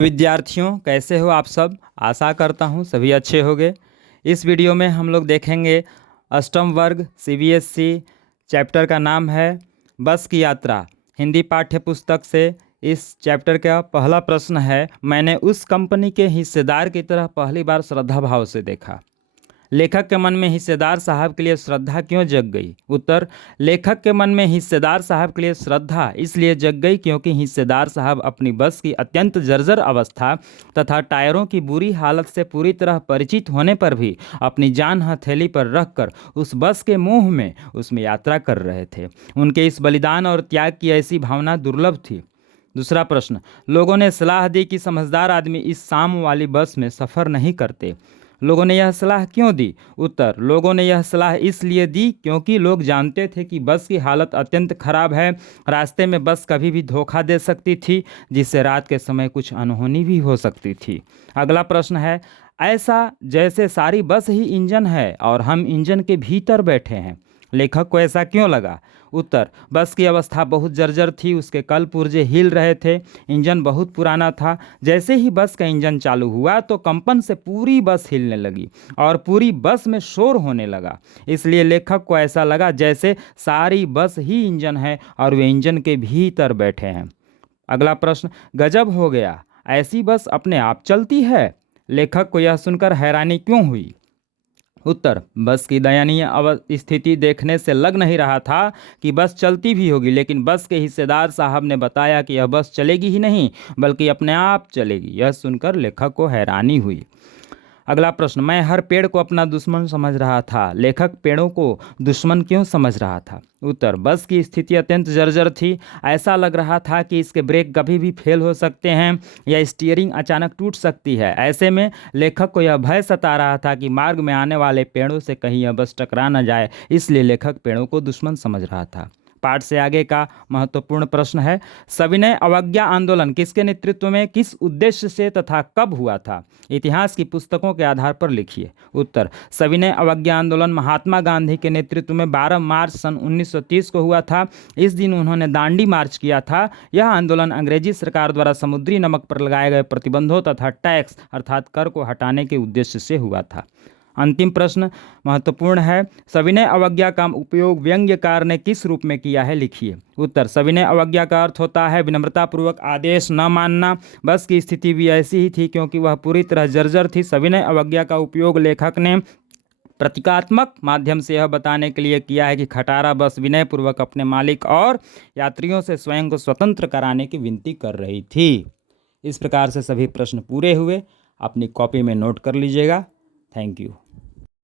विद्यार्थियों, कैसे हो आप सब। आशा करता हूँ सभी अच्छे होंगे। इस वीडियो में हम लोग देखेंगे अष्टम वर्ग सीबीएसई चैप्टर का नाम है बस की यात्रा। हिंदी पाठ्य पुस्तक से इस चैप्टर का पहला प्रश्न है, मैंने उस कंपनी के हिस्सेदार की तरह पहली बार श्रद्धा भाव से देखा। लेखक के मन में हिस्सेदार साहब के लिए श्रद्धा क्यों जग गई। उत्तर, लेखक के मन में हिस्सेदार साहब के लिए श्रद्धा इसलिए जग गई क्योंकि हिस्सेदार साहब अपनी बस की अत्यंत जर्जर अवस्था तथा टायरों की बुरी हालत से पूरी तरह परिचित होने पर भी अपनी जान हथेली पर रखकर उस बस के मुंह में उसमें यात्रा कर रहे थे। उनके इस बलिदान और त्याग की ऐसी भावना दुर्लभ थी। दूसरा प्रश्न, लोगों ने सलाह दी कि समझदार आदमी इस शाम वाली बस में सफ़र नहीं करते। लोगों ने यह सलाह क्यों दी। उत्तर, लोगों ने यह सलाह इसलिए दी क्योंकि लोग जानते थे कि बस की हालत अत्यंत खराब है। रास्ते में बस कभी भी धोखा दे सकती थी, जिससे रात के समय कुछ अनहोनी भी हो सकती थी। अगला प्रश्न है, ऐसा जैसे सारी बस ही इंजन है और हम इंजन के भीतर बैठे हैं। लेखक को ऐसा क्यों लगा। उत्तर, बस की अवस्था बहुत जर्जर थी, उसके कल पुर्जे हिल रहे थे, इंजन बहुत पुराना था। जैसे ही बस का इंजन चालू हुआ तो कंपन से पूरी बस हिलने लगी और पूरी बस में शोर होने लगा। इसलिए लेखक को ऐसा लगा जैसे सारी बस ही इंजन है और वे इंजन के भीतर बैठे हैं। अगला प्रश्न, गजब हो गया, ऐसी बस अपने आप चलती है। लेखक को यह सुनकर हैरानी क्यों हुई। उत्तर, बस की दयनीय स्थिति देखने से लग नहीं रहा था कि बस चलती भी होगी, लेकिन बस के हिस्सेदार साहब ने बताया कि यह बस चलेगी ही नहीं बल्कि अपने आप चलेगी। यह सुनकर लेखक को हैरानी हुई। अगला प्रश्न, मैं हर पेड़ को अपना दुश्मन समझ रहा था। लेखक पेड़ों को दुश्मन क्यों समझ रहा था। उत्तर, बस की स्थिति अत्यंत जर्जर थी। ऐसा लग रहा था कि इसके ब्रेक कभी भी फेल हो सकते हैं या स्टीयरिंग अचानक टूट सकती है। ऐसे में लेखक को यह भय सता रहा था कि मार्ग में आने वाले पेड़ों से कहीं यह बस टकरा न जाए, इसलिए लेखक पेड़ों को दुश्मन समझ रहा था। पाठ से आगे का महत्वपूर्ण प्रश्न है, सविनय अवज्ञा आंदोलन किसके नेतृत्व में, किस उद्देश्य से तथा कब हुआ था। इतिहास की पुस्तकों के आधार पर लिखिए। उत्तर, सविनय अवज्ञा आंदोलन महात्मा गांधी के नेतृत्व में 12 मार्च सन 1930 को हुआ था। इस दिन उन्होंने दांडी मार्च किया था। यह आंदोलन अंग्रेजी सरकार द्वारा समुद्री नमक पर लगाए गए प्रतिबंधों तथा टैक्स अर्थात कर को हटाने के उद्देश्य से हुआ था। अंतिम प्रश्न महत्वपूर्ण है, सविनय अवज्ञा का उपयोग व्यंग्यकार ने किस रूप में किया है, लिखिए। उत्तर, सविनय अवज्ञा का अर्थ होता है विनम्रतापूर्वक आदेश न मानना। बस की स्थिति भी ऐसी ही थी क्योंकि वह पूरी तरह जर्जर थी। सविनय अवज्ञा का उपयोग लेखक ने प्रतीकात्मक माध्यम से यह बताने के लिए किया है कि खटारा बस विनयपूर्वक अपने मालिक और यात्रियों से स्वयं को स्वतंत्र कराने की विनती कर रही थी। इस प्रकार से सभी प्रश्न पूरे हुए। अपनी कॉपी में नोट कर लीजिएगा। Thank you.